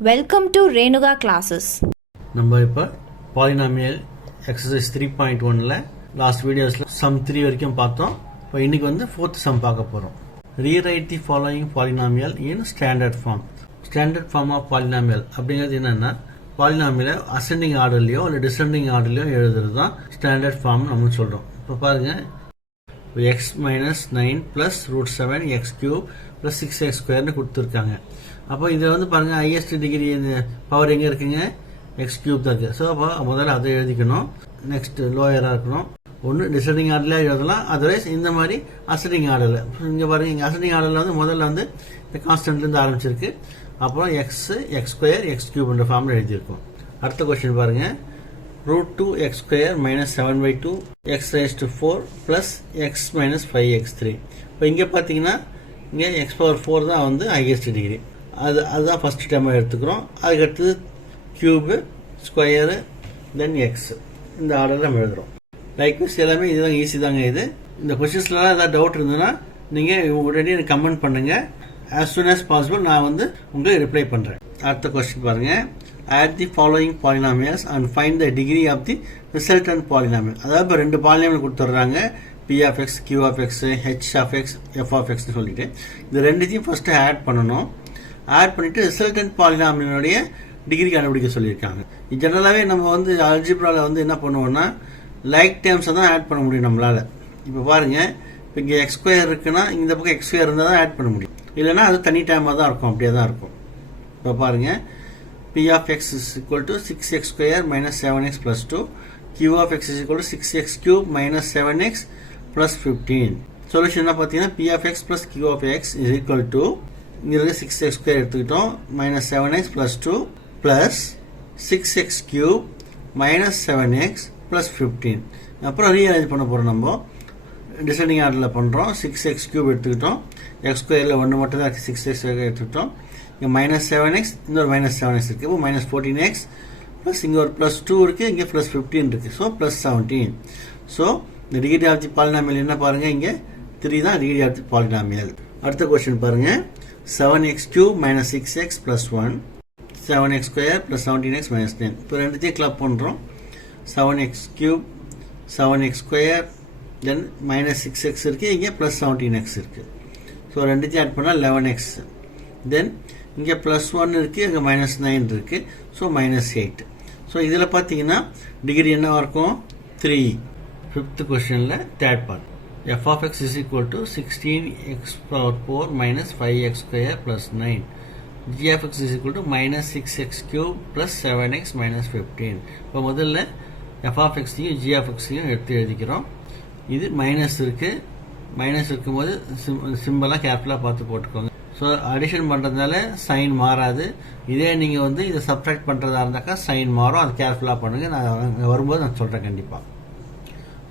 Welcome to Renuga classes. நம்ம இப்போ polynomial exercise 3.1ல last வீடியோஸில் சம் 3 வரைக்கும் பார்த்தோம். இப்போ இன்னைக்கு வந்து ஃபோர்த் சம் பார்க்க போகிறோம். Rewrite the following polynomial in standard form. Standard form of polynomial அப்படிங்கிறது என்னென்னா பாலினாமியலை அசெண்டிங் ஆர்டர்லையோ இல்லை டிசெண்டிங் ஆர்டர்லையோ எழுதுறது தான் ஸ்டாண்டர்ட் ஃபார்ம் நம்ம சொல்கிறோம். இப்போ பாருங்கள், x minus 9 plus root 7 x cube plus 6x square கொடுத்துருக்காங்க. அப்போ இதில் வந்து பாருங்கள், ஹையஸ்ட் டிகிரி பவர் எங்கே இருக்குங்க, எக்ஸ் கியூப் தான் இருக்குது. ஸோ அப்போ முதல்ல அதை எழுதிக்கணும். நெக்ஸ்ட் லோயராக இருக்கணும். ஒன்று டிசெண்டிங் ஆர்டரில் எழுதலாம், அதர்வைஸ் இந்த மாதிரி அசெண்டிங் ஆர்டரில். இங்கே பாருங்கள், இங்கே அசெண்டிங் ஆர்டரில் வந்து முதல்ல வந்து இந்த கான்ஸ்டன்ட்லேருந்து ஆரம்பிச்சிருக்கு. அப்புறம் எக்ஸ் ஸ்கொயர் எக்ஸ் கியூப்ன்ற ஃபார்மில் எழுதியிருக்கோம். அடுத்த கொஸ்டின் பாருங்கள், root 2x square minus 7/2 x raised to 4 plus x minus 5x3. இப்போ இங்கே பார்த்தீங்கன்னா இங்கே x power 4 தான் வந்து ஹையஸ்ட் டிகிரி. அதுதான் ஃபஸ்ட் டைமாக எடுத்துக்கிறோம். அதுக்கடுத்தது க்யூபு, ஸ்கொயரு, தென் எக்ஸ், இந்த ஆர்டரில் நம்ம எழுதுகிறோம். லைக்வைஸ் எல்லாமே இதுதான், ஈஸி தாங்க இது. இந்த கொஸ்டின்ஸ்லாம் ஏதாவது டவுட் இருந்ததுன்னா நீங்கள் உடனே எனக்கு கமெண்ட் பண்ணுங்கள். as soon as possible நான் வந்து உங்களுக்கு ரிப்ளை பண்ணுறேன். அடுத்த கொஸ்டின் பாருங்கள், add the following polynomials and find the degree of the resultant polynomial. அதாவது இப்போ ரெண்டு பாலினாமியல் கொடுத்துட்றாங்க, p of x, q of x, h of x, f of x சொல்லிட்டு இது ரெண்டுத்தையும் ஃபஸ்ட்டு ஆட் பண்ணணும். ஆட் பண்ணிவிட்டு ரிசல்டன்ட் பாலினாமியலுடைய டிகிரி கண்டுபிடிக்க சொல்லியிருக்காங்க. ஜெனரலாகவே நம்ம வந்து அல்ஜிப்ராவில் வந்து என்ன பண்ணுவோம்னா லைக் டேர்ம்ஸை தான் ஆட் பண்ண முடியும் நம்மளால். இப்போ பாருங்கள், இப்போ இங்கே எக்ஸ் ஸ்கொயர் இருக்குன்னா இந்த பக்கம் எக்ஸ் ஸ்கொயர் இருந்தால் தான் ஆட் பண்ண முடியும், இல்லைனா அது தனி டேர்மாக தான் இருக்கும், அப்படியே தான் இருக்கும். இப்போ பாருங்கள், p of x is equal to 6x square minus 7x plus 2. q of x is equal to 6x cube minus 7x plus 15. Solution என்ன பார்த்தீங்கன்னா p of x plus q of x is equal to இங்கே இருக்க 6x square எடுத்துக்கிட்டோம் minus 7x plus 2 plus 6x cube minus 7x plus 15. அப்புறம் rearrange பண்ண போகிறோம். நம்ம descending ஆர்டரில் பண்ணுறோம். 6x cube எடுத்துக்கிட்டோம், x ஸ்கொயரில் ஒன்று மட்டும் தான் இருக்குது, 6x எடுத்துக்கிட்டோம். இங்கே மைனஸ் 7x, இன்னொரு மைனஸ் 7x இருக்குது. இப்போ மைனஸ் 14x ப்ளஸ் இங்கே ஒரு ப்ளஸ் 2 இருக்குது, இங்கே ப்ளஸ் 15 இருக்குது. So plus 17. ஸோ இந்த டிகிரி ஆஃப் தி பாலினாமியல் என்ன பாருங்கள், இங்கே 3 தான் டிகிரி ஆஃப் தி பாலினாமியல். அடுத்த கொஸ்டின் பாருங்கள், 7x cube minus 6x plus 1, 7x square plus 17x minus 10. இப்போ ரெண்டுத்தையும் கிளப் பண்ணுறோம். 7x கியூப் 7x ஸ்கொயர் தென் மைனஸ் 6x இருக்குது, இங்கே ப்ளஸ் 17x இருக்குது. ஸோ ரெண்டுத்தையும் ஆட் பண்ணால் 11x. தென் இங்கே ப்ளஸ் 1 இருக்குது, இங்கே மைனஸ் 9 இருக்குது. So minus 8. ஸோ இதில் பார்த்தீங்கன்னா டிகிரி என்னவாக இருக்கும், 3. ஃபிஃப்த் கொஸ்டினில் third part, f of x is equal to 16x power 4 minus 5x square plus 9. G of x is equal to minus 6x cube plus 7x minus 15. இப்போ முதல்ல f of எக்ஸையும் g of எக்ஸையும் எடுத்து எழுதிக்கிறோம். இது minus இருக்குது, minus இருக்கும்போது சிம்பிளாக கேர்ஃபுல்லாக பார்த்து போட்டுக்கோங்க. ஸோ அடிஷன் பண்ணுறதுனால சைன் மாறாது. இதே நீங்கள் வந்து இதை சப்ட்ராக்ட் பண்ணுறதா இருந்தாக்கா சைன் மாறும். அது கேர்ஃபுல்லாக பண்ணுங்கள். நான் வரும்போது நான் சொல்கிறேன் கண்டிப்பாக.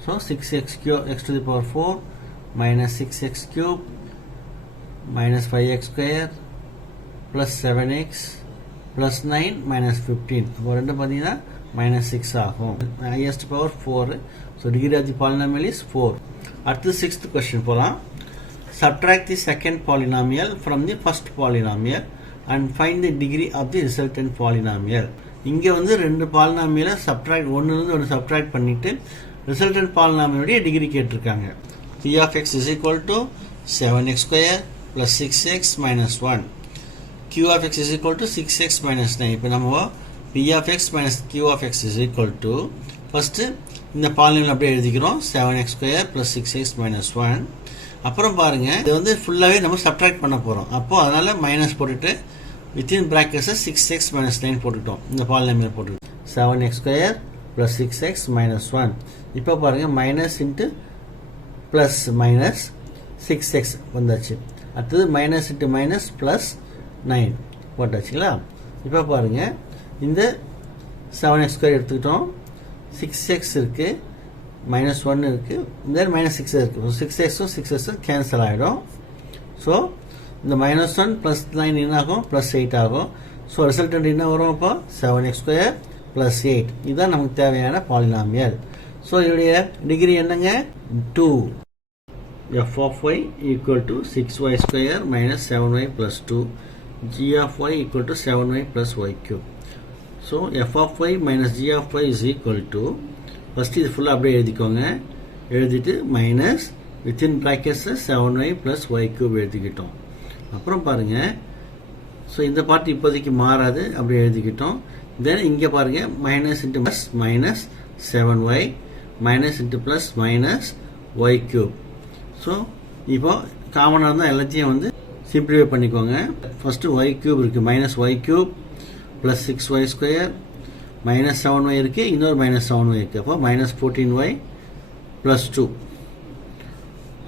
So 6x cube x to the power 4 minus 6x cube minus 5x square plus 7x plus 9 minus 15. இப்போ ரெண்டு பார்த்தீங்கன்னா மைனஸ் 6 ஆகும். Highest power 4. So degree of the polynomial is 4. அடுத்து சிக்ஸ்த் கொஸ்டின் போகலாம். Subtract the second polynomial from the first polynomial and find the degree of the resultant polynomial. இங்கே வந்து ரெண்டு பாலினாமியலை subtract, ஒன்றுலேருந்து ஒன்று சப்ட்ராக்ட் பண்ணிவிட்டு ரிசல்டன்ட் பாலினாமியலுடைய டிகிரி கேட்டிருக்காங்க. p of x is equal to 7x square plus 6x minus 1. q of x is equal to 6x minus 9. இப்போ நம்ம p of x minus q of x is equal to first இந்த polynomial அப்படியே எழுதிக்கிறோம், 7x square plus 6x minus 1. அப்புறம் பாருங்கள், இது வந்து ஃபுல்லாகவே நம்ம சப்ட்ராக்ட் பண்ண போகிறோம். அப்போது அதனால் மைனஸ் போட்டுட்டு வித்தின் ப்ராக்கெட்ஸை 6x மைனஸ் 9 போட்டுட்டோம். இந்த பாலினாமியல் போட்டுக்கிட்டோம். 7x square plus 6x minus 1. இப்போ பாருங்கள், minus into plus minus 6x வந்தாச்சு. அடுத்தது மைனஸ் இன்ட்டு மைனஸ் ப்ளஸ் 9 போட்டாச்சுங்களா. இப்போ பாருங்கள், இந்த 7x ஸ்கொயர் எடுத்துக்கிட்டோம், 6x இருக்குது, மைனஸ் 1 இருக்குது, தென் மைனஸ் 6 இருக்குது. ஸோ 6xும் 6xும் கேன்சல் ஆகிடும். ஸோ இந்த மைனஸ் 1 ப்ளஸ் 9 என்ன ஆகும், ப்ளஸ் 8 ஆகும். ஸோ ரிசல்டன்ட் என்ன வரும், இப்போ 7x ஸ்கொயர் ப்ளஸ் 8. இதுதான் நமக்கு தேவையான பாலினாமியல். ஸோ இதோடைய டிகிரி என்னங்க, 2. F of y equal to 6y square minus 7y plus 2. g of y equal to 7y plus y cube. So f of y minus g of y is equal to, first இது ஃபுல்லாக அப்படியே எழுதிக்கோங்க, எழுதிட்டு minus within ப்ராக்கெட்ஸில் 7y plus y cube எழுதிக்கிட்டோம். அப்புறம் பாருங்கள், so இந்த பார்ட் இப்போதைக்கு மாறாது, அப்படி எழுதிக்கிட்டோம். தென் இங்கே பாருங்கள், minus into plus minus 7y minus into plus minus y cube. So இப்போ காமனாக இருந்தால் எல்லாத்தையும் வந்து சிம்பிளிஃபை பண்ணிக்கோங்க. ஃபஸ்ட்டு y cube இருக்குது, minus y cube plus 6y square minus 7y இருக்குது, இன்னொரு மைனஸ் 7y இருக்குது. அப்போ மைனஸ் 14y ப்ளஸ் 2.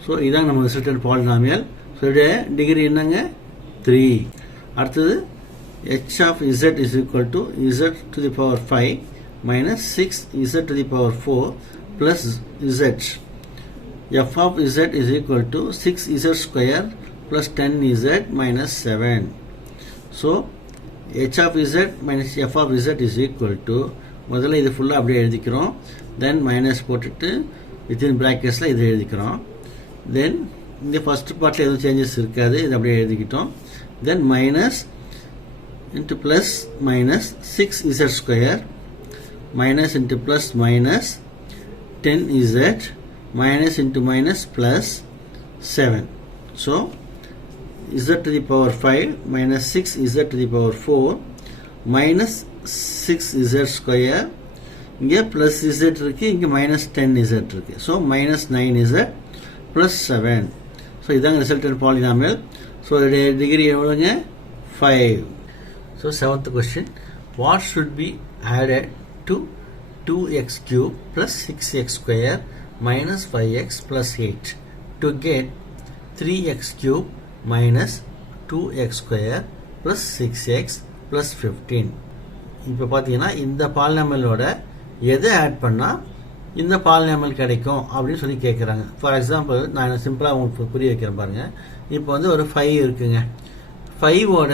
ஸோ இதாங்க நம்ம ரிசல்டன்ட் பாலினாமியல். ஸோ இதோடைய டிகிரி என்னங்க? 3. அடுத்தது h of z is equal to z to the power 5 minus 6z to the power 4 plus z. f of z is equal to 6z square plus 10z minus 7. So h of z minus f of z is equal to, முதல்ல இது ஃபுல்லாக அப்படியே எழுதிக்கிறோம், தென் minus போட்டுட்டு within ப்ராக்கெட்ஸில் இது எழுதிக்கிறோம். தென் இந்த first பார்ட்டில் எதுவும் சேஞ்சஸ் இருக்காது, இது அப்படியே எழுதிக்கிட்டோம். Then minus into plus minus 6z square minus into plus minus 10z minus into minus plus 7. So z to the power 5 minus 6z to the power 4 minus 6z square, இங்கே plus z இருக்கு, இங்கே minus 10z இருக்கு. So minus 9z plus 7. So இதாங்க resultant polynomial. So இதோடைய degree எவ்வளோங்க? 5. So 7th question, what should be added to 2x cube plus 6x square minus 5x plus 8 to get 3x cube minus 2x square plus 6x plus 15. இப்போ பார்த்தீங்கன்னா இந்த பாலினாமியலோட எதை add பண்ணால் இந்த polynomial கிடைக்கும் அப்படின்னு சொல்லி கேட்குறாங்க. ஃபார் எக்ஸாம்பிள் நான் சிம்பிளாக உங்களுக்கு புரிய வைக்கிறேன் பாருங்கள். இப்போ வந்து ஒரு 5 இருக்குங்க, 5ஓட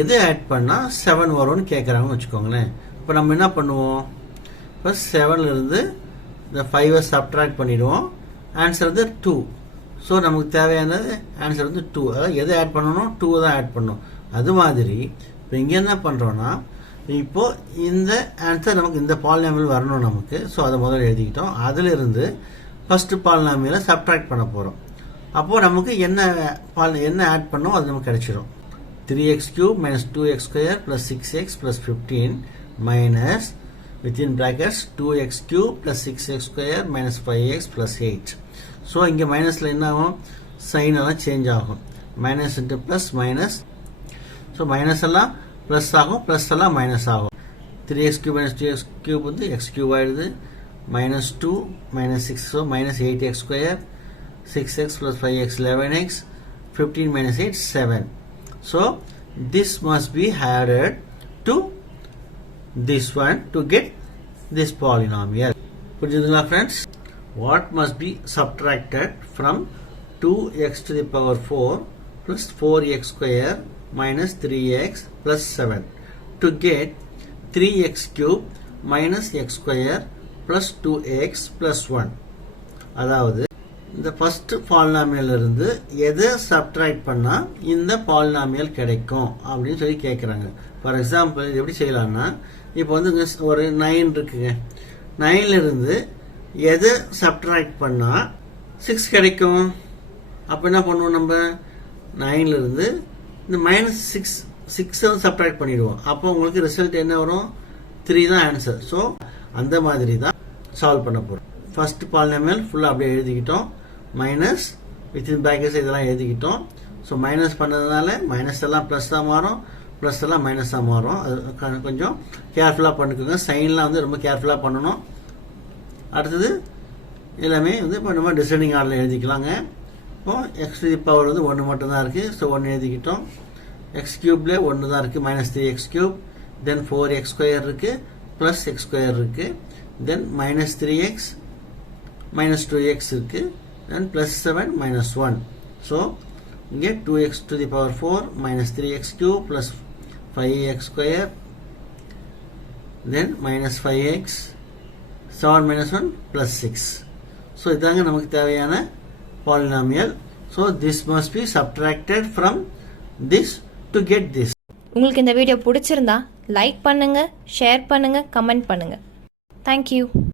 எதை ஆட் பண்ணால் 7 வரும்னு கேட்குறாங்கன்னு வச்சுக்கோங்களேன். இப்போ நம்ம என்ன பண்ணுவோம்? இப்போ 7லேருந்து இந்த 5ஐ சப்ட்ராக்ட் பண்ணிவிடுவோம், ஆன்சர் வந்து 2. ஸோ நமக்கு தேவையானது ஆன்சர் வந்து 2. அதாவது எதை ஆட் பண்ணணும்? 2 தான் ஆட் பண்ணணும். அது மாதிரி இப்போ இங்கே என்ன பண்ணுறோன்னா, இப்போது இந்த ஆன்சர் நமக்கு இந்த பாலினாமியல் வரணும் நமக்கு. ஸோ அதை முதல்ல எழுதிக்கிட்டோம். அதிலிருந்து ஃபஸ்ட்டு பாலினாமியலை சப்ட்ராக்ட் பண்ண போகிறோம். அப்போது நமக்கு என்ன ஆட் பண்ணோம் அது நமக்கு கிடைச்சிடும். 3x cube minus 2x square plus 6x plus 15 minus within brackets 2x cube plus 6x square minus 5x plus 8. So இங்கே மைனஸில் என்ன ஆகும்? சைன் எல்லாம் சேஞ்ச் ஆகும். Minus into plus minus, so minus எல்லாம் ப்ளஸ் ஆகும், ப்ளஸ் எல்லாம் மைனஸ் ஆகும். 3x cube minus 2x cube வந்து x cube ஆகிடுது, minus 2 minus 6, so minus 8x square, 6x plus 5x 11x, 15 minus 8 7. So this must be added to this one to get this polynomial. புரிஞ்சுதுங்களா friends? What must be subtracted from 2x to the power 4 plus 4x square minus 3x plus 7 to get 3x cube minus x square plus 2x plus 1. அதாவது இந்த first polynomial இருந்து எதை subtract பண்ணால் இந்த polynomial கிடைக்கும் அப்படின்னு சொல்லி கேட்குறாங்க. ஃபார் எக்ஸாம்பிள் எப்படி செய்யலாம்னா, இப்போ வந்து ஒரு 9 இருக்குங்க, 9லிருந்து எதை சப்ட்ராக்ட் பண்ணால் 6 கிடைக்கும். அப்போ என்ன பண்ணுவோம்? நம்ம 9லிருந்து இந்த மைனஸ் 6 சப்ட்ராக்ட் பண்ணிடுவோம். அப்போ உங்களுக்கு ரிசல்ட் என்ன வரும்? 3 தான் ஆன்சர். ஸோ அந்த மாதிரி தான் சால்வ் பண்ண போகிறோம். ஃபர்ஸ்ட் பாலினாமியல் ஃபுல்லாக அப்படியே எழுதிக்கிட்டோம், மைனஸ் வித்தின் ப்ராக்கெட்ஸ் இதெல்லாம் எழுதிக்கிட்டோம். ஸோ மைனஸ் பண்ணதுனால மைனஸ் எல்லாம் ப்ளஸ் தான் மாறும், ப்ளஸ் எல்லாம் மைனஸ் தான் மாறும். அது கொஞ்சம் கேர்ஃபுல்லாக பண்ணிக்கோங்க. சைன்லாம் வந்து ரொம்ப கேர்ஃபுல்லாக பண்ணணும். அடுத்தது எல்லாமே வந்து இப்போ நம்ம டிசைனிங் ஆர்டரில் எழுதிக்கலாங்க. இப்போது எக்ஸ் டு தி பவர் வந்து 1 மட்டும் தான் இருக்குது. ஸோ 1 எழுதிக்கிட்டோம். எக்ஸ் கியூப்லேயே 1 தான் இருக்குது, மைனஸ் 3x கியூப். தென் 4x ஸ்கொயர் இருக்குது, ப்ளஸ் x ஸ்கொயர் இருக்குது. தென் மைனஸ் 3x மைனஸ் 2x இருக்குது. தென் ப்ளஸ் 7 மைனஸ் 1. ஸோ இங்கே 2x to the power 4 minus 3x cube plus 5x square, then minus 5x, 7 minus 1 plus 6. So இதாங்க நமக்கு தேவையான polynomial. So this must be subtracted from this to get this. உங்களுக்கு இந்த video பிடிச்சிருந்தா like பண்ணுங்க, share பண்ணுங்க, comment பண்ணுங்க. Thank you.